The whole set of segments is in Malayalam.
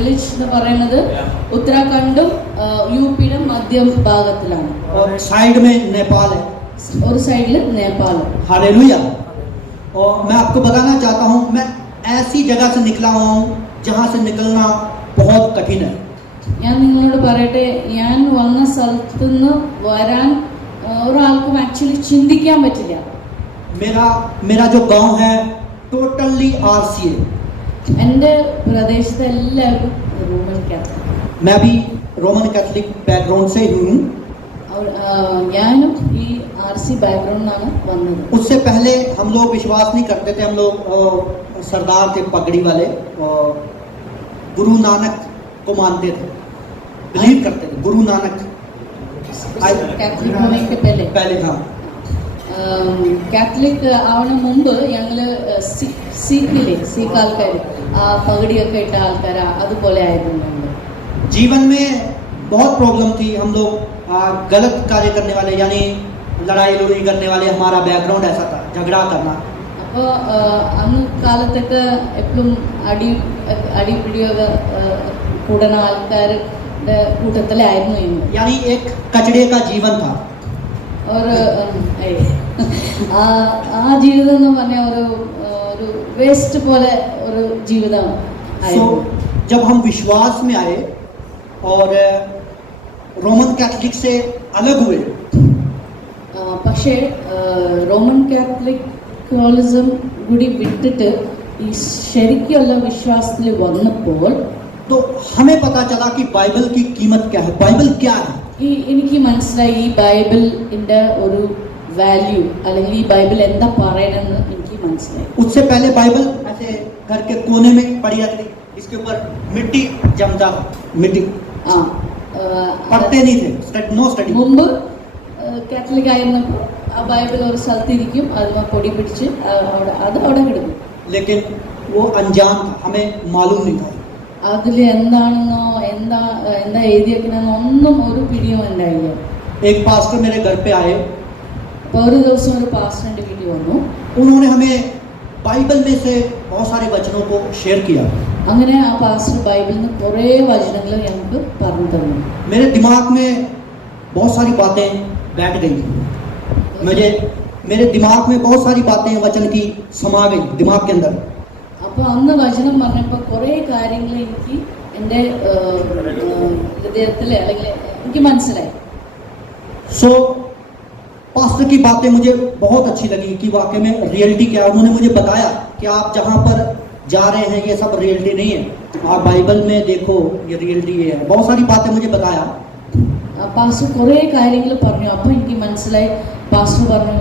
വില്ലേജ് എന്ന് പറയുന്നത് ഉത്തരാഖണ്ഡും യുപിയുടെ മധ്യഭാഗത്തിലാണ്. साइड में नेपाल है, ഒരു സൈഡിൽ നേപ്പാൾ. हालेलुया. और मैं आपको बताना चाहता हूँ, मैं ऐसी जगह से निकला हूँ जहाँ से निकलना बहुत कठिन है. ഞാൻ നിങ്ങളോട് പറയട്ടെ, ഞാൻ വന്ന സ്ഥലത്ത് നിന്ന് വരാൻ ഒരാൾക്കും ആക്ച്വലി ചിന്തിക്കാൻ പറ്റില്ല. मेरा जो गांव है टोटली आरसी है. എൻ്റെ പ്രദേശത്തെ എല്ലാവരും റോമൻ കാത്തലിക്. मैं भी रोमन कैथोलिक बैकग्राउंड से ही हूँ. ഞാനും ഈ ആർസി ബാക്ക്ഗ്രൗണ്ടിലാണ് വന്നത്. उससे पहले हम लोग विश्वास नहीं करते थे. हम लोग सरदार थे पगड़ी वाले, गुरु नानक को मानते थे, बिलीव करते थे. गुरु नानक കാത്തലിക് होने पहले था. കാത്തലിക് ആവണ മുമ്പ് ഞങ്ങള് സീഖ് ആൾക്കാർ, പകടിയൊക്കെ ഇട്ട ആൾക്കാരാ, അതുപോലെ ആയിരുന്നു ഞങ്ങൾ. जीवन में बहुत प्रॉब्लम थी. हम लोग गलत कार्य करने वाले, यानी लड़ाई लुड़ाई करने वाले, हमारा बैकग्राउंड ऐसा था, झगड़ा करना. അപ്പോൾ അന്ന് കാലത്തൊക്കെ എപ്പോഴും അടിപിടിയൊക്കെ കൂടുന്ന ആൾക്കാരുടെ കൂട്ടത്തിലായിരുന്നു ഞങ്ങൾ. यानी एक कचड़े का जीवन था. ആ ജീവിതം എന്ന് പറഞ്ഞാൽ ഒരു വേസ്റ്റ് പോലെ ഒരു ജീവിതം. जब हम विश्वास में आए और रोमन कैथोलिक से अलग हुए, പക്ഷേ റോമൻ കാത്തലിക്കോളിസം കൂടി വിട്ടിട്ട് ഈ ശരിക്കുള്ള വിശ്വാസത്തിൽ വന്നപ്പോൾ तो हमें पता चला कि बाइबल की कीमत क्या है, बाइबल क्या है. എനിക്ക് മനസ്സിലായി ഈ ബൈബിളിന്റെ ഒരു വാല്യൂ, അല്ലെങ്കിൽ ഈ ബൈബിൾ എന്താ പറയണമെന്ന് എനിക്ക് മനസ്സിലായി. उससे पहले बाइबल ऐसे घर के कोने में पड़ी रहती थी, इसके ऊपर मिट्टी जमता, मिट्टी पढ़ते नहीं थे, नो स्टडी. മുമ്പ് കാത്തലിക് ആയിരുന്നപ്പോൾ ആ ബൈബിൾ ഒരു സ്ഥലത്തിരിക്കും, അതിന് പൊടി പിടിച്ച് അവിടെ കിടക്കും. लेकिन वो अनजान था, हमें मालूम नहीं था. അതിൽ എന്താണെന്നോ എന്താ എഴുതിയേക്കണെന്നോ ഒന്നും ഒരു പിടിയും ഉണ്ടായില്ല. एक पास्टर मेरे घर पे आए. അപ്പോൾ ഒരു ദിവസം ഒരു പാസ്റ്ററിന്റെ വീട്ടിൽ വന്നു. उन्होंने हमें बाइबल में से बहुत सारे वचनों को शेयर किया. അങ്ങനെ ആ പാസ്റ്റർ ബൈബിളിൽ നിന്ന് കുറേ വചനങ്ങൾ ഞങ്ങൾക്ക് പറഞ്ഞു തന്നു. मेरे दिमाग में बहुत सारी बातें बैठ गई. मेरे दिमाग में बहुत सारी बातें वचन की समा गई दिमाग के अंदर. അപ്പോൾ അന്ന് വചനം പറഞ്ഞപ്പോൾ കുറേ കാര്യങ്ങൾ എനിക്ക് എൻ്റെ ഹൃദയത്തിൽ അല്ലെങ്കിൽ എനിക്ക് മനസ്സിലായി. सो पास्टर की बातें मुझे बहुत अच्छी लगी कि वाकई में रियलिटी क्या है. उन्होंने मुझे बताया कि आप जहाँ पर जा रहे हैं ये सब रियलिटी नहीं है, आप बाइबल में देखो ये रियलिटी है. बहुत सारी बातें मुझे बताया. പാസ്റ്റർ കുറേ കാര്യങ്ങൾ പറഞ്ഞു. അപ്പോൾ എനിക്ക് മനസ്സിലായി, പാസ്റ്റർ പറഞ്ഞു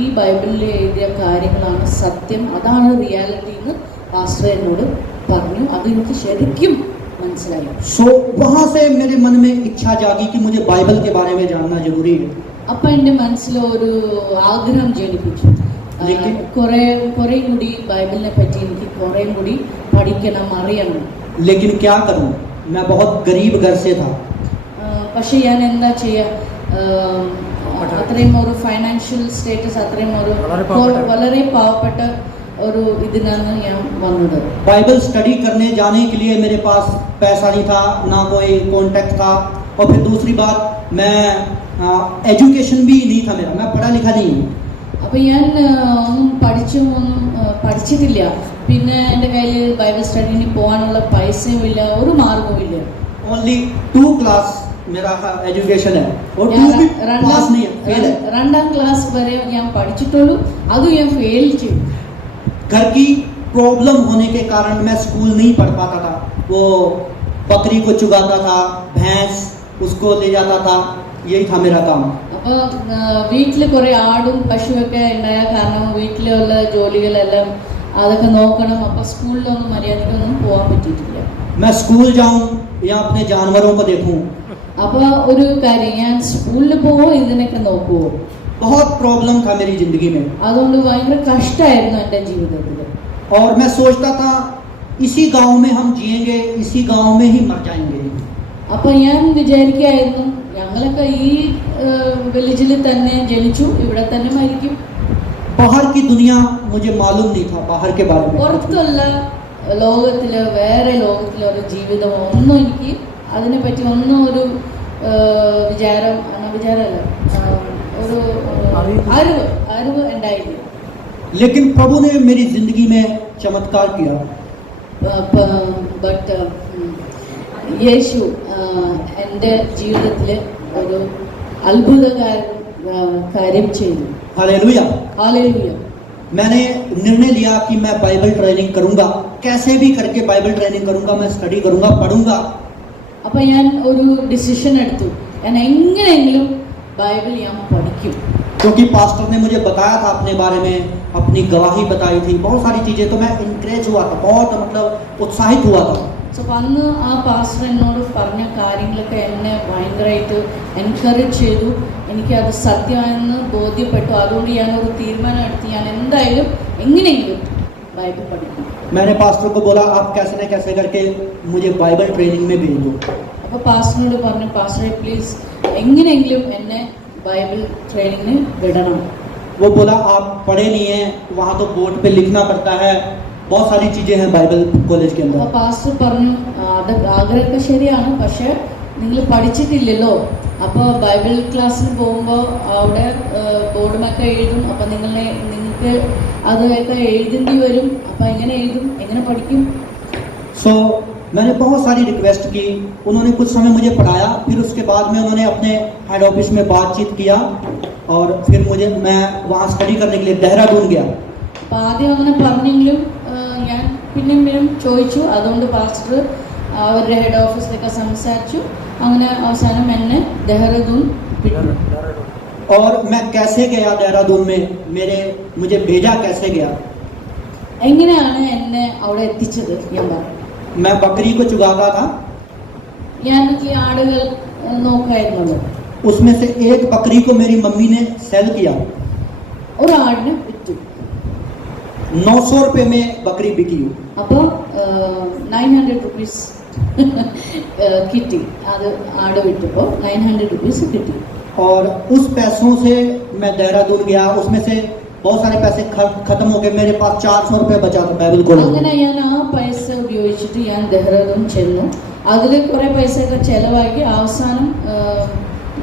ഈ ബൈബിളിൽ എഴുതിയ കാര്യങ്ങളാണ് സത്യം, അതാണ് റിയാലിറ്റി എന്ന് പാസ്റ്റർ എന്നോട് പറഞ്ഞു. അത് എനിക്ക് ശരിക്കും മനസ്സിലായി. सो वहाँ से मेरे मन में इच्छा जागी कि मुझे बाइबल के बारे में जानना जरूरी है. അപ്പം എൻ്റെ മനസ്സിൽ ഒരു ആഗ്രഹം ജനിപ്പിച്ചു, കുറേ കൂടി ബൈബിളിനെ പറ്റി എനിക്ക് കുറേ കൂടി പഠിക്കണം, അറിയണം. लेकिन क्या करूं, मैं बहुत गरीब घर से था. പക്ഷെ ഞാൻ എന്താ ചെയ്യുക, അത്രയും ഒരു ഫൈനാൻഷ്യൽ സ്റ്റേറ്റസ് അത്രയും ഒരു വളരെ പാവപ്പെട്ട ഒരു ഇതിനാണ് ഞാൻ വന്നത്. बाइबल स्टडी करने जाने के लिए मेरे पास पैसा नहीं था, ना कोई कॉन्टेक्ट था. और फिर दूसरी बात, मैं एजुकेशन भी नहीं था मेरा, मैं पढ़ा लिखा नहीं हूँ. അപ്പോൾ ഞാൻ ഒന്നും പഠിച്ചിട്ടില്ല. പിന്നെ എൻ്റെ കയ്യിൽ ബൈബിൾ സ്റ്റഡിന് പോകാനുള്ള പൈസയും ഇല്ല, ഒരു മാർഗവും ഇല്ല. ओनली 2 क्लास मेरा एजुकेशन है और 2 भी पास नहीं है, फेल है. 2ാം ക്ലാസ് വരെ ഞാൻ പഠിച്ചിട്ടുള്ളൂ, അത് ഞാൻ ഫെയിൽ ചെയ്തു. घर की प्रॉब्लम होने के कारण मैं स्कूल नहीं पढ़ पाता था. वो बकरी को चुगाता था, भैंस उसको ले जाता था, यही था मेरा काम. അപ്പോൾ വീട്ടിൽ കുറേ ആടും പശുവൊക്കെ ഉണ്ടായ കാരണം വീട്ടിലുള്ള ജോലികളെല്ലാം അതൊക്കെ നോക്കണം. അപ്പോൾ സ്കൂളിലൊന്നും മര്യാദയ്ക്കൊന്നും പോകാൻ പറ്റിയിട്ടില്ല. मैं स्कूल जाऊं या अपने जानवरों को देखूं, അപ്പോൾ ഒരു കാര്യം, ഞാൻ സ്കൂളിൽ പോവോ ഇതിനൊക്കെ നോക്കുവോ, बहुत प्रॉब्लम था मेरी जिंदगी में. അതുകൊണ്ട് ഭയങ്കര കഷ്ടമായിരുന്നു എൻ്റെ ജീവിതത്തിൽ. और मैं सोचता था इसी गांव में हम जिएंगे, इसी गांव में ही मर जाएंगे. അപ്പോൾ ഞാൻ വിചാരിക്കുകയായിരുന്നു ഞങ്ങളൊക്കെ ഈ വില്ലേജിൽ തന്നെ ജനിച്ചു, ഇവിടെ തന്നെ മരിക്കും. बाहर की दुनिया मुझे मालूम नहीं था, बाहर के बारे में. പുറത്തുള്ള ലോകത്തില് വേറെ ലോകത്തിലൊരു ജീവിതം ഒന്നും എനിക്ക് അതിനെപ്പറ്റി ഒന്നും ഒരു വിചാരമല്ല ഒരു അറിവ് ഉണ്ടായില്ല. लेकिन प्रभु ने मेरी जिंदगी में चमत्कार किया. ബട്ട് യേശു എൻ്റെ ജീവിതത്തിൽ ഒരു കാര്യം ചെയ്തു. हालेलुया. हालेलुया. मैंने निर्णय लिया कि मैं बाइबल ट्रेनिंग करूंगा, कैसे भी करके बाइबल ट्रेनिंग करूंगा, मैं स्टडी करूंगा, पढ़ूंगा. അപ്പോൾ ഞാൻ ഒരു ഡിസിഷൻ എടുത്തു, ഞാൻ എങ്ങനെയെങ്കിലും ബൈബിൾ ഞാൻ പഠിക്കും. क्योंकि पास्टर ने मुझे बताया था अपने बारे में, अपनी गवाही बताई थी, बहुत सारी चीजें, तो मैं इंकरेज हुआ था, बहुत मतलब उत्साहित हुआ था. സോ അന്ന് ആ പാസ്റ്റർ എന്നോട് പറഞ്ഞ കാര്യങ്ങളൊക്കെ എന്നെ ഭയങ്കരമായിട്ട് എൻകറേജ് ചെയ്തു. എനിക്കത് സത്യമാണെന്ന് ബോധ്യപ്പെട്ടു. അതുകൊണ്ട് ഞാനൊരു തീരുമാനം എടുത്ത് ഞാൻ എന്തായാലും എങ്ങനെയെങ്കിലും ബൈബിൾ പഠിക്കും. मैंने पास्टर को बोला आप कैसे न कैसे करके मुझे बाइबल ट्रेनिंग में भेज दो. അപ്പോൾ പാസ്റ്ററിനോട് പറഞ്ഞു, പാസ്റ്ററെ പ്ലീസ് എങ്ങനെയെങ്കിലും എന്നെ बाइबल ट्रेनिंग में विടണം. वो बोला आप पढ़े नहीं हैं, वहाँ तो बोर्ड पे लिखना पड़ता है, बहुत सारी चीजें हैं बाइबल कॉलेज के अंदर. അപ്പോൾ പാസ്റ്റർ പറഞ്ഞു, അത് ആഗ്രഹമൊക്കെ ശരിയാണ്, പക്ഷേ നിങ്ങൾ പഠിച്ചിട്ടില്ലല്ലോ. അപ്പോൾ ബൈബിൾ ക്ലാസ്സിന് പോകുമ്പോൾ അവിടെ ബോർഡുമൊക്കെ എഴുതും. അപ്പോൾ നിങ്ങൾക്ക് അതൊക്കെ എഴുതേണ്ടി വരും. അപ്പോൾ എങ്ങനെ എഴുതും, എങ്ങനെ പഠിക്കും? सो मैंने बहुत सारी रिक्वेस्ट की, उन्होंने कुछ समय मुझे पढ़ाया, फिर उसके बाद में उन्होंने अपने हेड ऑफिस में बातचीत किया और फिर मैं वहाँ स्टडी करने के लिए देहरादून गया. അപ്പോൾ ആദ്യം അങ്ങനെ പറഞ്ഞെങ്കിലും ഞാൻ പിന്നെയും ചോദിച്ചു. അതുകൊണ്ട് പാസ്റ്റർ അവരുടെ ഹെഡ് ഓഫീസിലൊക്കെ സംസാരിച്ചു. അങ്ങനെ അവസാനം എന്നെ देहरादून വിട്ടു. और मैं कैसे गया देहरादून में, मुझे भेजा कैसे गया, എങ്ങനെയാണ് എന്നെ അവിടെ എത്തിച്ചത് ഞാൻ പറഞ്ഞു. मैं बकरी को चुगाता था. ഞാൻ ഈ ആടുകൾ നോക്കായിരുന്നല്ലോ. उसमें से एक बकरी को मेरी मम्मी ने सेल किया. ഒരു ആടിനെ വിറ്റു. 900 रुपये में बकरी बिकी. അപ്പോൾ 900 റുപ്പീസ് കിട്ടി. അത് ആട് വിറ്റപ്പോൾ 900 റുപ്പീസ് കിട്ടി. और उस पैसों से मैं देहरादून गया, उसमें से बहुत सारे पैसे खत्म हो गए, मेरे पास 400 रुपये बचा था बाइबल कॉलेज. അങ്ങനെ ഞാൻ ആ പൈസ ഉപയോഗിച്ചിട്ട് ഞാൻ देहरादून ചെന്നു. അതിൽ കുറേ പൈസയൊക്കെ ചെലവാക്കി അവസാനം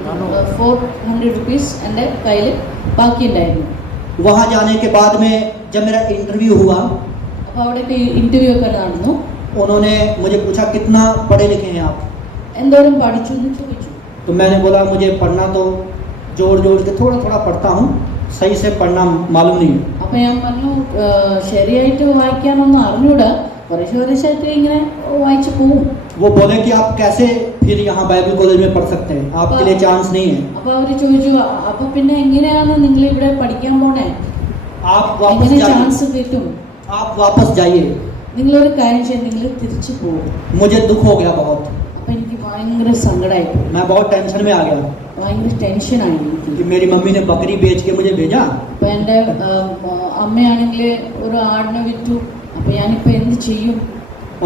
400 റുപ്പീസ് എൻ്റെ കയ്യിൽ ബാക്കി ഉണ്ടായിരുന്നു. वहाँ जाने के बाद में जब मेरा इंटरव्यू हुआ, അപ്പോൾ അവിടെയൊക്കെ ഇന്റർവ്യൂ ഒക്കെ നടന്നു. उन्होंने मुझे पूछा कितना पढ़े लिखे हैं आप. എന്തോരം പഠിച്ചു എന്ന് ചോദിച്ചു. तो मैंने बोला मुझे पढ़ना तो जोड़ के थोड़ा थोड़ा पढ़ता हूँ, सही से पढ़ना मालूम नहीं. അപ്പോൾ ഞാൻ പറഞ്ഞു, ശരിയായിട്ട് വായിക്കാനൊന്നും അറിഞ്ഞൂടാ, കുറേശ്ശായിട്ട് ഇങ്ങനെ വായിച്ചു പോവും. वो बोले कि आप कैसे फिर यहाँ बाइबल कॉलेज में पढ़ सकते हैं, आपके लिए चांस नहीं है. അപ്പോൾ അവർ ചോദിച്ചു, അപ്പോൾ പിന്നെ എങ്ങനെയാണ് നിങ്ങൾ ഇവിടെ പഠിക്കാൻ പോണേ, आप वापस എങ്ങനെ जाइए, ചാൻസ് കിട്ടും? आप वापस जाइए. നിങ്ങളൊരു കാര്യം ചെയ്ത് നിങ്ങൾ തിരിച്ചു പോകും. मुझे दुख हो गया बहुत, അപ്പോൾ എനിക്ക് ഭയങ്കര സങ്കടമായി, मैं बहुत टेंशन में आ गया ഭയങ്കര ടെൻഷനായി എനിക്ക്. कि मेरी मम्मी ने बकरी बेच के मुझे भेजा. അപ്പോൾ എൻ്റെ അമ്മയാണെങ്കിൽ ഒരു ആടിനെ വിറ്റു. അപ്പോൾ ഞാനിപ്പോൾ എന്ത് ചെയ്യും?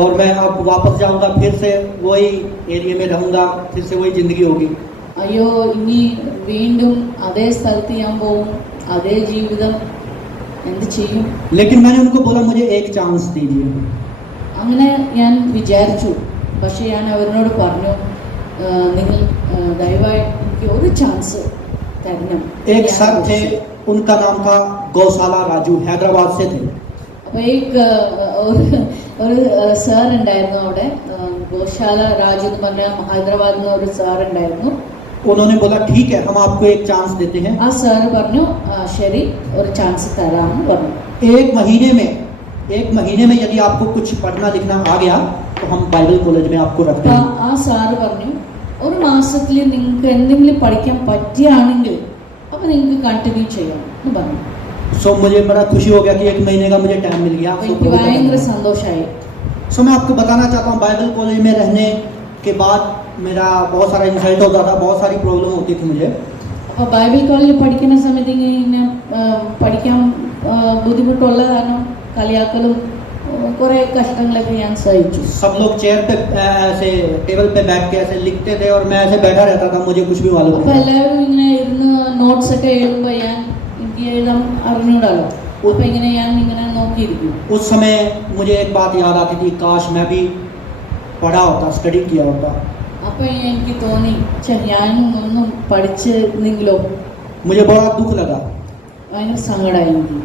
और मैं अब वापस जाऊंगा, फिर से वही एरिया में रहूंगा, फिर से वही जिंदगी होगी. അയ്യോ, ഇനി വീണ്ടും അതേ സ്ഥലത്ത് ഞാൻ പോകും, അതേ ജീവിതം, എന്ത് ചെയ്യും? लेकिन मैंने उनको बोला मुझे एक चांस दीजिए. അങ്ങനെ ഞാൻ വിചാരിച്ചു. പക്ഷെ ഞാൻ അവരോട് പറഞ്ഞു, നിങ്ങൾ ദയവായി എനിക്ക് ഒരു ചാൻസ് തരണം. एक सर थे, उनका नाम था गौशाला राजू, हैदराबाद से थे. അപ്പോൾ ഒരു സാർ ഉണ്ടായിരുന്നു അവിടെ, ഗോശാല രാജു എന്ന് പറഞ്ഞ ഹൈദരാബാദിൽ നിന്ന് ഒരു സാർ ഉണ്ടായിരുന്നു. उन्होंने बोला ठीक है हम आपको एक चांस देते हैं. ആ സാർ പറഞ്ഞു, ശരി, ഒരു ചാൻസ് തരാമെന്ന് പറഞ്ഞു. एक महीने में यदि आपको कुछ पढ़ना लिखना आ गया तो हम बाइबल कॉलेज में आपको रखते അപ്പോൾ हैं. ആ സാറ് പറഞ്ഞു, ഒരു മാസത്തിൽ നിങ്ങൾക്ക് എന്തെങ്കിലും പഠിക്കാൻ പറ്റുകയാണെങ്കിൽ അപ്പോൾ നിങ്ങൾക്ക് കണ്ടിന്യൂ ചെയ്യാം എന്ന് പറഞ്ഞു. सो मुझे बड़ा खुशी हो गया कि एक महीने का मुझे टाइम मिल गया. അപ്പോൾ എനിക്ക് ഭയങ്കര സന്തോഷമായി. सो मैं आपको बताना चाहता हूँ बाइबल कॉलेज में रहने के बाद मेरा बहुत सारा इंसल्ट होता था, बहुत सारी प्रॉब्लम होती थी मुझे. അപ്പോൾ ബൈബിൾ കോളേജിൽ പഠിക്കുന്ന സമയത്ത് ഇങ്ങനെ പഠിക്കാൻ ബുദ്ധിമുട്ടുള്ള കാരണം കളിയാക്കലും കുറേ കഷ്ടങ്ങളൊക്കെ ഞാൻ സഹിച്ചു. सब लोग चेयर पे ऐसे टेबल पे बैठ के ऐसे लिखते थे और मैं ऐसे बैठा रहता था, मुझे कुछ भी मालूम അപ്പോൾ नहीं. എല്ലാവരും ഇങ്ങനെ ഇരുന്ന് നോട്ട്സ് ഒക്കെ എഴുതുമ്പോൾ എനിക്ക് എഴുതാൻ അറിഞ്ഞൂടാലോ. അപ്പൊ ഇങ്ങനെ ഞാൻ ഇങ്ങനെ നോക്കിയിരിക്കും. उस समय मुझे एक बात याद आती थी, काश मैं भी पढ़ा होता, स्टडी किया होता. അപ്പൊ എനിക്ക് തോന്നി, ഛെ, ഞാനും ഒന്നും പഠിച്ചെന്നെങ്കിലോ. मुझे बड़ा दुख लगा, ഭയങ്കര സങ്കടമായി എനിക്ക്.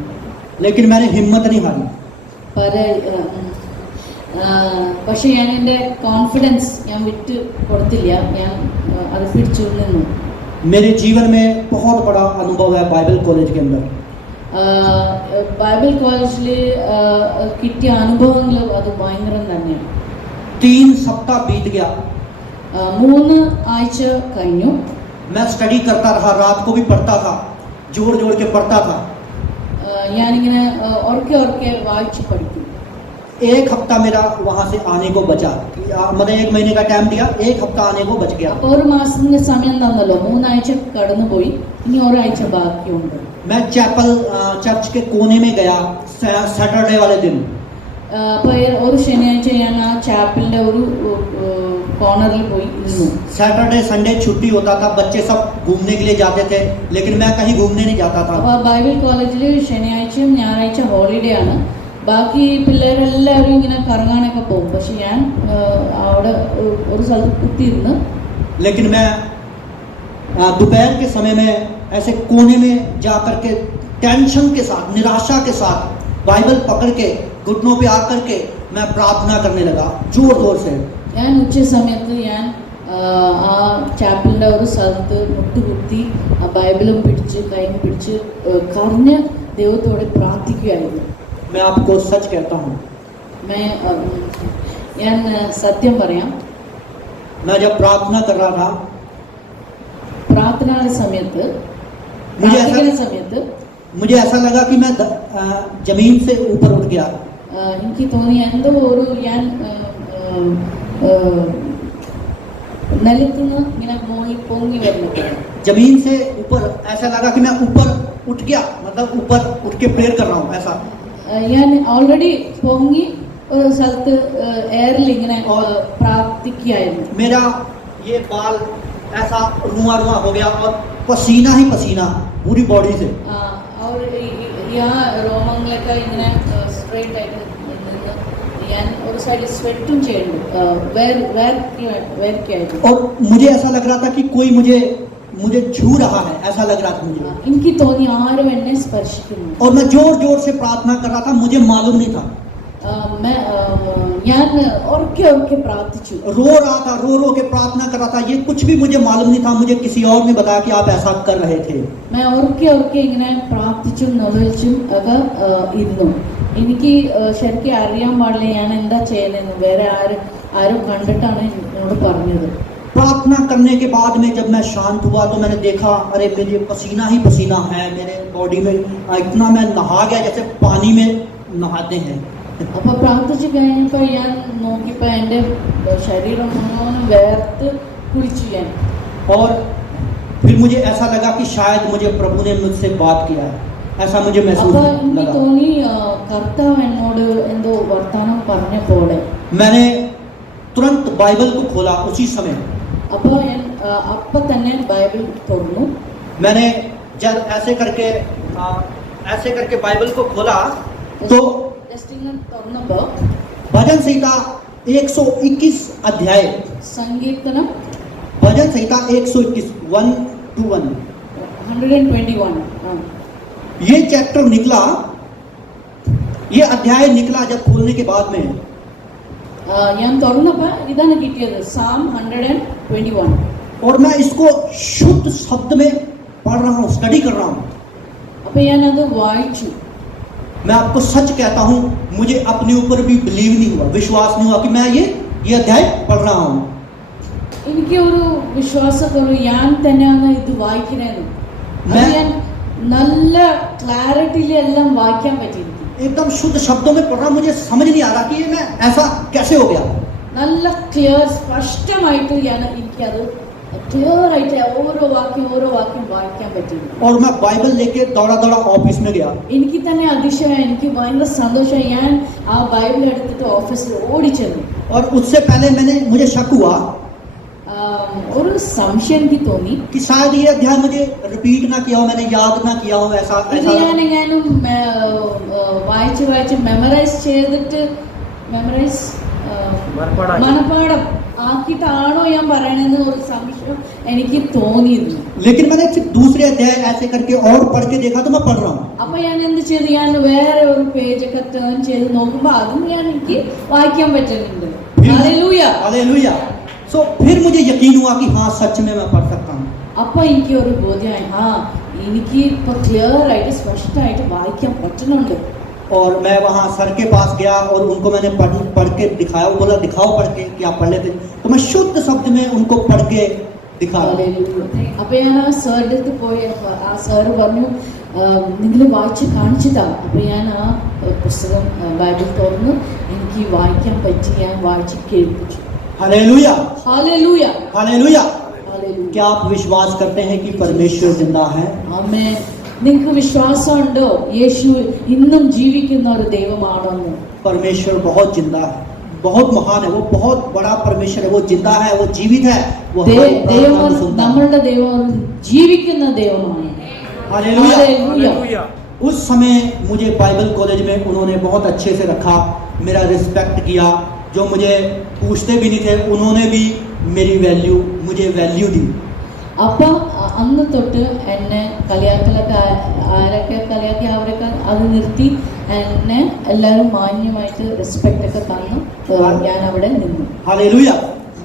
लेकिन मैंने हिम्मत नहीं हारी. പക്ഷെ ഞാൻ എൻ്റെ കോൺഫിഡൻസ് ഞാൻ വിട്ട് കൊടുത്തില്ല. ഞാൻ അത് പിടിച്ചു നിന്നു. मेरे जीवन में बहुत बड़ा अनुभव है बाइबल कॉलेज के अंदर. ബൈബിൾ കോളേജിൽ കിട്ടിയ അനുഭവങ്ങൾ അത് ഭയങ്കരം തന്നെയാണ്. 3 सप्ताह बीत गया. 3 ആഴ്ച കഴിഞ്ഞു. मैं स्टडी करता रहा, रात को भी पढ़ता था, जोड़ जोड़ के पढ़ता था. ഞാനിങ്ങനെ ഓർക്കെ വായിച്ച് പഠിക്കും. 1 हफ्ता मेरा वहां से आने को बचा. मतलब 1 महीने का टाइम दिया, 1 हफ्ता आने को बच गया. അപ്പോൾ ഒരു മാസത്തിന്റെ സമയം തന്നല്ലോ. 3 ആഴ്ച കടന്നുപോയി, ഇനി ഒരാഴ്ച ബാക്കിയുണ്ട്. मैं चैपल चर्च के कोने में गया सैटरडे वाले दिन. അപ്പോൾ ഒരു ശനിയാഴ്ച ഞാൻ ആ ചാപ്പലിന്റെ ഒരു കോർണറിൽ പോയി ഇരുന്നു. सैटरडे संडे छुट्टी होता था, बच्चे सब घूमने के लिए जाते थे, लेकिन मैं कहीं घूमने नहीं जाता था. അപ്പോൾ ബൈബിൾ കോളേജിൽ ശനിയാഴ്ചയും ഞായറാഴ്ച ഹോളിഡേ ആണ്. ബാക്കി പിള്ളേരെല്ലാവരും ഇങ്ങനെ കറങ്ങാനൊക്കെ പോകും. പക്ഷെ ഞാൻ അവിടെ ഒരു സ്ഥലത്ത് കുത്തിയിരുന്ന്. लेकिन मैं दोपहर के समय में ऐसे कोने में जाकर के टेंशन के साथ, निराशा के साथ बाइबल पकड़ के घुटनों पे आकर के मैं प्रार्थना करने लगा जोर जोर से. ഞാൻ ഉച്ച സമയത്ത് ഞാൻ ആ ചാപ്പലിന്റെ ഒരു സ്ഥലത്ത് മുട്ടുകുത്തി ആ ബൈബിളും പിടിച്ച് കൈയും പിടിച്ച് കരഞ്ഞ് ദൈവത്തോടെ പ്രാർത്ഥിക്കുകയായിരുന്നു. मैं आपको सच कहता हूँ, ഞാൻ സത്യം പറയാം. मैं जब प्रार्थना कर रहा था, പ്രാർത്ഥനയുടെ സമയത്ത് मुझे ऐसा लगा कि मैं जमीन से ऊपर उठ गया. എനിക്ക് തോന്നി എന്തോ ഒരു ഞാൻ നിലത്തുനിന്ന് ഇങ്ങനെ മുകളിൽ പൊങ്ങി വരുന്നത്. जमीन से ऊपर ऐसा लगा कि मैं ऊपर उठ गया, मतलब ऊपर उठ के प्रेयर कर रहा हूँ ऐसा. ഞാൻ ഓൾറെഡി പൊങ്ങി ഒരു സ്ഥലത്ത് എയറിൽ ഇങ്ങനെ പ്രാർത്ഥിക്കുകയായിരുന്നു. मेरा ये बाल ऐसा रुआ रुआ हो गया और पसीना ही पसीना पूरी बॉडी से. और यहाँ रोमंगलൊക്കെ ഇങ്ങനെ സ്ട്രെയിറ്റ് ആയിട്ട് നിന്ന് ഞാൻ ഒരു സൈഡിൽ സ്വെറ്റും ചെയ്യുന്നു. വേർക്കായിരുന്നു. और मुझे ऐसा लग रहा था कि कोई मुझे छू रहा है, ऐसा लग रहा था मुझे. എനിക്ക് തോന്നി ആരും എന്നെ സ്പർശിക്കുന്നു. और मैं जोर जोर से प्रार्थना कर रहा था, मुझे मालूम नहीं था. ഞാൻ ഓർക്കെ പ്രാർത്ഥിച്ചു. रो रहा था, रो रो के प्रार्थना कर रहा था. ये कुछ भी मुझे मालूम नहीं था. मुझे किसी और ने बताया कि आप ऐसा कर रहे थे. मैं ഓർക്കെ ഇങ്ങനെ പ്രാർത്ഥിച്ചും നിലവിളിച്ചും ഒക്കെ ഇരുന്നു. എനിക്ക് ശരിക്കും അറിയാൻ പാടില്ല ഞാൻ എന്താ ചെയ്യുന്നതെന്ന്. വേറെ ആരും കണ്ടിട്ടാണ് എന്നോട് പറഞ്ഞത്. प्रार्थना करने के बाद में जब मैं शांत हुआ तो मैंने देखा, अरे मेरे पसीना ही पसीना है मेरे बॉडी में. इतना मैं नहा गया जैसे पानी में नहाते हैं. അപ്പൊ പ്രാർത്ഥിച്ചു കഴിഞ്ഞപ്പോൾ ഞാൻ നോക്കിയപ്പോൾ എൻ്റെ ശരീരം മുഴുവൻ വേർത്ത് കുളിച്ചു ഞാൻ. और फिर मुझे ऐसा लगा कि शायद मुझे प्रभु ने मुझसे बात किया है, ऐसा मुझे महसूस അപ്പൊ എനിക്ക് लगा. തോന്നി കർത്താവ് എന്നോട് എന്തോ വർത്താനം പറഞ്ഞ പോലെ. मैंने तुरंत बाइबल को खोला उसी समय. അപ്പോൾ ഞാൻ അപ്പൊ തന്നെ ബൈബിൾ തുറന്നു. मैंने जब ऐसे करके बाइबल को खोला तो ജസ്റ്റ് ഇങ്ങനെ തുറന്നപ്പോ भजन संहिता 121 अध्याय, സങ്കീർത്തനം भजन संहिता 121 1-1 121 ये चैप्टर निकला, ये अध्याय निकला जब खोलने के बाद में. ഞാൻ തുറന്നപ്പോ ഇതാണ് കിട്ടിയത്, സാം 121. और मैं इसको शुद्ध शब्द में पढ़ रहा हूँ, स्टडी कर रहा हूँ. അപ്പൊ ഞാനത് വായിച്ചു. मैं आपको सच कहता हूँ, मुझे अपने ऊपर भी बिलीव नहीं हुआ, विश्वास नहीं हुआ कि मैं ये अध्याय पढ़ रहा हूँ. എനിക്ക് ഒരു വിശ്വാസക്കുറവ്, ഞാൻ തന്നെയാണ് ഇത് വായിക്കണേന്ന്. ഞാൻ നല്ല ക്ലാരിറ്റിയിൽ എല്ലാം വായിക്കാൻ പറ്റി. एकदम शुद्ध शब्दों में पढ़ रहा, मुझे समझ नहीं आ रहा कि ये मैं ऐसा कैसे हो गया. നല്ല ക്ലിയർ സ്പഷ്ടമായിട്ട് എനിക്കത് ക്ലിയർ ആയിട്ട് ഓരോ വാക്യം വായിക്കാൻ പറ്റി. और मैं बाइबल लेके दौड़ा ऑफिस में गया. എനിക്ക് തന്നെ അതിശയമായി, എനിക്ക് ഭയങ്കര സന്തോഷമായി. ഞാൻ ആ ബൈബിൾ എടുത്തിട്ട് ഓഫീസിൽ ഓടിച്ചെന്നു. और उससे पहले मुझे शक हुआ ഒരു സംശയം എനിക്ക് തോന്നി. कि शायद ये अध्याय मुझे रिपीट ना किया हो, मैंने याद ना किया हो, ऐसा ഇത് ഞാനും വായിച്ച് മെമ്മറൈസ് ചെയ്തിട്ട് മനപ്പാടം ആക്കിയിട്ടാണോ ഞാൻ പറയണെന്ന് ഒരു സംശയം എനിക്ക് തോന്നിയിരുന്നു. लेकिन मैंने दूसरे अध्याय ऐसे करके और पढ़ के देखा तो मैं पढ़ रहा हूँ. അപ്പൊ ഞാൻ എന്ത് ചെയ്തു, ഞാൻ വേറെ ഒരു പേജ് ഒക്കെ ടേൺ ചെയ്ത് നോക്കുമ്പോ അതും എനിക്ക് വായിക്കാൻ പറ്റുന്നുണ്ട്. Hallelujah hallelujah. सो फिर मुझे यकीन हुआ कि हाँ सच में मैं पढ़ सकता हूँ. അപ്പൊ എനിക്ക് ഒരു ബോധ്യമായി, എനിക്ക് ഇപ്പൊ ക്ലിയർ ആയിട്ട് സ്പഷ്ടമായിട്ട് വായിക്കാൻ പറ്റുന്നുണ്ട്. और मैं वहाँ सर के पास गया और उनको मैंने पढ़ के दिखाया. वो बोला दिखाओ पढ़ के कि आप पढ़ लेते. तो मैं शुद्ध शब्द में उनको पढ़ के दिखाया. അപ്പൊ ഞാൻ ആ സാറിന്റെ അടുത്ത് പോയി. ആ സാറ് പറഞ്ഞു, നിങ്ങൾ വായിച്ച് കാണിച്ചതാ. അപ്പൊ ഞാൻ ആ പുസ്തകം ബൈബിൾ തുറന്ന് എനിക്ക് വായിക്കാൻ പറ്റി, ഞാൻ വായിച്ച് കേൾപ്പിച്ചു. हालेलुया. हालेलूया. हालेलुया. हालेलूया. क्या आप विश्वास करते हैं कि परमेश्वर जिंदा है? ആമേൻ. നിങ്ങൾക്ക് വിശ്വാസമുണ്ടോ യേശു ഇന്നും ജീവിക്കുന്ന ഒരു ദൈവമാണെന്ന്? परमेश्वर बहुत जिंदा है, बहुत महान है, वो बहुत बड़ा परमेश्वर है. वो जिंदा है, वो जीवित है, वो हमारी प्रार्थना को सुनता है. നമ്മളുടെ ദൈവം ജീവിക്കുന്ന ദൈവമാണ്. हालेलुया. हालेलुया. उस समय मुझे बाइबल कॉलेज में उन्होंने बहुत अच्छे से रखा, मेरा रिस्पेक्ट किया. जो मुझे पूछते भी नहीं थे उन्होंने भी मेरी वैल्यू, मुझे वैल्यू दी. അപ്പൊ അന്ന് തൊട്ട് എന്നെ കളിയാക്കലൊക്കെ ആരൊക്കെ കളിയാക്കി അവരൊക്കെ അത് നിർത്തി എന്നെ എല്ലാവരും മാന്യമായിട്ട് റെസ്പെക്ട് ഒക്കെ തന്നു. ഞാൻ അവിടെ നിന്നു. हालेलुया.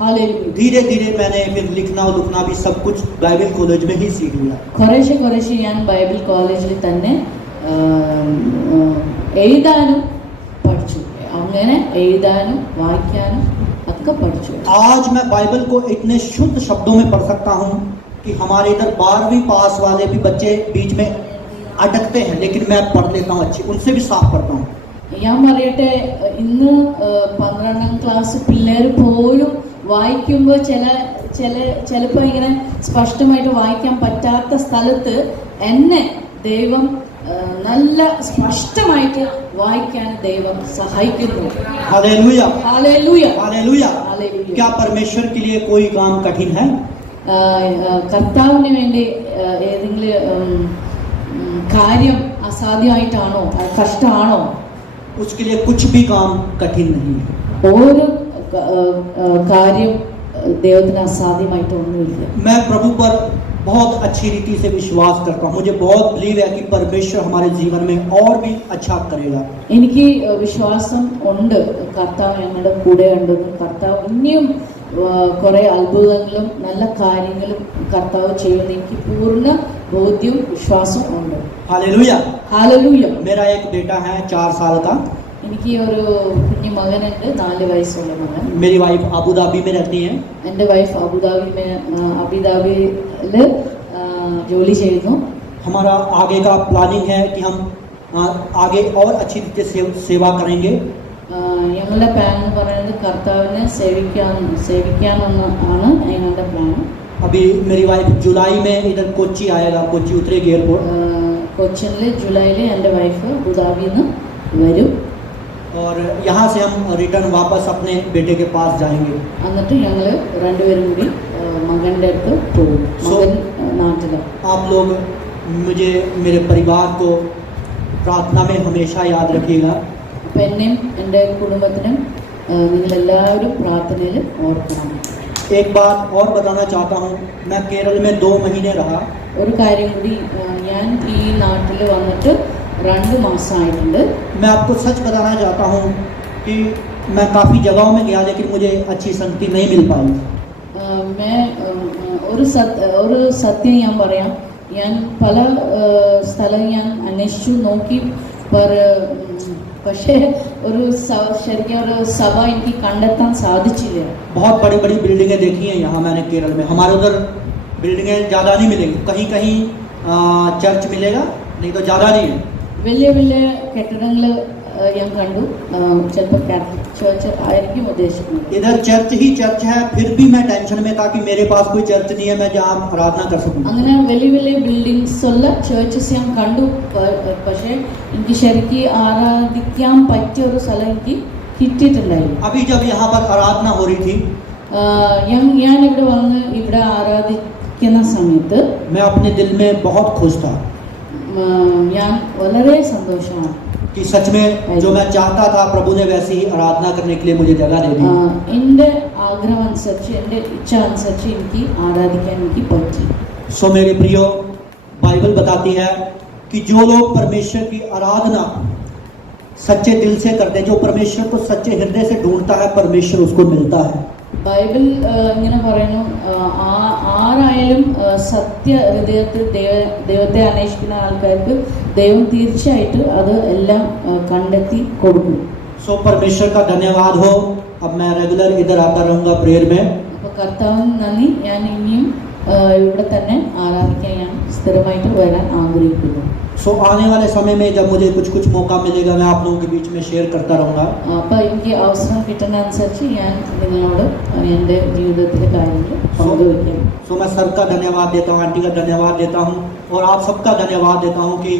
हालेलूया. धीरे धीरे मैंने फिर लिखना और लिखना भी सब कुछ बाइबल कॉलेज में ही सीख लिया. കുറേശ്ശെ ഞാൻ ബൈബിൾ കോളേജിൽ തന്നെ എഴുതാനും പഠിച്ചു. അങ്ങനെ എഴുതാനും വായിക്കാനും ഒക്കെ പഠിച്ചു. आज मैं बाइबल को इतने शुद्ध शब्दों में पढ़ सकता हूँ कि हमारे इधर 12वीं पास वाले भी बच्चे बीच में अटकते हैं, लेकिन मैं पढ़ लेता हूँ अच्छी, उनसे भी साफ पढ़ता हूँ. ഞാൻ പറയട്ടെ, ഇന്ന് 12ാം ക്ലാസ് പിള്ളേർ പോലും വായിക്കുമ്പോൾ ചിലപ്പോൾ ഇങ്ങനെ സ്പഷ്ടമായിട്ട് വായിക്കാൻ പറ്റാത്ത സ്ഥലത്ത് എന്നെ ദൈവം നല്ല സ്പഷ്ടമായിട്ട് വായിക്കാൻ ദൈവം സഹായിക്കുന്നു. हालेलुया. हालेलूया. हालेलुया. हालेलूया. क्या परमेश्वर के लिए कोई काम कठिन है? കർത്താവിന് വേണ്ടി ഏതെങ്കിലും കാര്യം അസാധ്യമായിട്ടാണോ, കഷ്ടമാണോ? उसके लिए कुछ भी काम कठिन नहीं है. ഓരോ കാര്യം ദൈവത്തിന് അസാധ്യമായിട്ടൊന്നുമില്ല. मैं प्रभु पर बहुत अच्छी रीति से विश्वास करता हूँ. मुझे बहुत बिलीव है कि परमेश्वर हमारे जीवन में और भी अच्छा करेगा. എനിക്ക് വിശ്വാസം ഉണ്ട്, കർത്താവ് ഞങ്ങളുടെ കൂടെ ഉണ്ടെന്നും കർത്താവ് ഇനിയും കുറെ അത്ഭുതങ്ങളും നല്ല കാര്യങ്ങളും കർത്താവ് ചെയ്യുന്ന എനിക്ക് പൂർണ്ണ ബോധ്യവും വിശ്വാസം ഉണ്ട്. हालेलुया. हालेलूया. मेरा एक बेटा है 4 साल का. എനിക്ക് ഒരു കുഞ്ഞു മകനുണ്ട്, 4 വയസ്സുള്ള മകൻ. मेरी वाइफ अबू धाबी में रहती है. എൻ്റെ വൈഫ് അബുദാബിയിൽ ജോലി ചെയ്യുന്നു. हमारा आगे का प्लानिंग है कि हम आगे और अच्छी रीति से सेवा करेंगे. ഞങ്ങളുടെ പ്ലാൻ എന്ന് പറയുന്നത് കർത്താവിനെ സേവിക്കാമെന്നാണ് ഞങ്ങളുടെ പ്ലാൻ. अभी मेरी वाइफ जुलाई में इधर कोची आएगा, कोची उतरेगी एयरपोर्ट. കൊച്ചിനിൽ ജൂലൈയിൽ എൻ്റെ വൈഫ് അബുദാബിയിൽ നിന്ന് വരും. और यहाँ से हम रिटर्न वापस अपने बेटे के पास जाएंगे. എന്നിട്ട് ഞങ്ങൾ രണ്ടുപേരും കൂടി മകൻ്റെ അടുത്ത് പോകും. മകൻ നാട്ടിലാണ്. आप लोग मुझे, मेरे परिवार को प्रार्थना में हमेशा याद रखिएगा. അപ്പം എന്നെയും എൻ്റെ കുടുംബത്തിനും നിങ്ങളെല്ലാവരും പ്രാർത്ഥനയിൽ ഓർക്കണം. एक बात और बताना चाहता हूँ, मैं केरल में 2 महीने रहा. ഒരു കാര്യം കൂടി, ഞാൻ ഈ നാട്ടിൽ വന്നിട്ട് 2 മാസമായിട്ടുണ്ട്. मैं आपको सच बताना चाहता हूँ कि मैं काफ़ी जगहों में गया लेकिन मुझे अच्छी संगति नहीं मिल पाई. ഒരു സത്യം ഞാൻ പറയാം, ഞാൻ പല സ്ഥലം ഞാൻ അന്വേഷിച്ചു നോക്കി, പക്ഷേ ശരിക്കും ഒരു സഭ എനിക്ക് കണ്ടെത്താൻ സാധിച്ചില്ല. बहुत बड़ी बड़ी बिल्डिंगें देखी हैं यहाँ मैंने केरल में. हमारे उधर बिल्डिंगें ज़्यादा नहीं मिलेंगी, कहीं कहीं चर्च मिलेगा, नहीं तो ज़्यादा नहीं है. വലിയ വലിയ കെട്ടിടങ്ങൾ ഞാൻ കണ്ടു. ചിലപ്പോൾ കാത്തലിക് ചർച്ച് ആയിരിക്കും ഉദ്ദേശിക്കുന്നത്. इधर चर्च ही चर्च है, फिर भी मैं टेंशन में था कि मेरे पास कोई चर्च नहीं है मैं जहाँ आराधना कर सकूँ. അങ്ങനെ വലിയ വലിയ ബിൽഡിങ്സ് ഉള്ള ചേർച്ചസ് ഞാൻ കണ്ടു. പക്ഷേ എനിക്ക് ശരിക്കും ആരാധിക്കാൻ പറ്റിയ ഒരു സ്ഥലം എനിക്ക് കിട്ടിയിട്ടുണ്ടായിരുന്നു. अभी जब यहाँ पर आराधना हो रही थी ഞാൻ ഇവിടെ വന്ന് ഇവിടെ ആരാധിക്കുന്ന സമയത്ത് मैं अपने दिल में बहुत खुश था ഞാൻ വളരെ സന്തോഷമാണ്. कि सच में जो मैं चाहता था प्रभु ने वैसी ही आराधना करने के लिए मुझे जगह दे दी. എൻ്റെ ആഗ്രഹം അനുസരിച്ച് എൻ്റെ ഇച്ഛ അനുസരിച്ച് എനിക്ക് ആരാധിക്കാൻ എനിക്ക് പറ്റി. सो मेरे प्रियो, बाइबल बताती है कि जो लोग परमेश्वर की आराधना सच्चे दिल से करते हैं, जो परमेश्वर को सच्चे हृदय से ढूंढता है, परमेश्वर उसको मिलता है. ബൈബിൾ ഇങ്ങനെ പറയുന്നു, ആരായാലും സത്യ ഹൃദയത്തിൽ ദൈവത്തെ അന്വേഷിക്കുന്ന ആൾക്കാർക്ക് ദൈവം തീർച്ചയായിട്ടും അത് എല്ലാം കണ്ടെത്തി കൊടുക്കും. सो परमेश्वर का धन्यवाद हो. अब मैं रेगुलर इधर आता रहूंगा प्रेयर में. അപ്പോൾ കർത്താവിന് നന്ദി. ഞാൻ ഇനിയും ഇവിടെ തന്നെ ആരാധിക്കാൻ ഞാൻ സ്ഥിരമായിട്ട് വരാൻ ആഗ്രഹിക്കുന്നു. सो आने वाले समय में जब मुझे कुछ कुछ मौका मिलेगा, मैं आप लोगों के बीच में शेयर करता रहूंगा. അപ്പോൾ എനിക്ക് അവസരം കിട്ടുന്ന അനുസരിച്ച് ഞാൻ നിങ്ങളോട് എൻ്റെ ജീവിതത്തിലെ കാര്യങ്ങൾ പങ്കുവയ്ക്കാം. सो मैं सर का धन्यवाद देता हूँ, आंटी का धन्यवाद देता हूँ और आप सबका धन्यवाद देता हूँ कि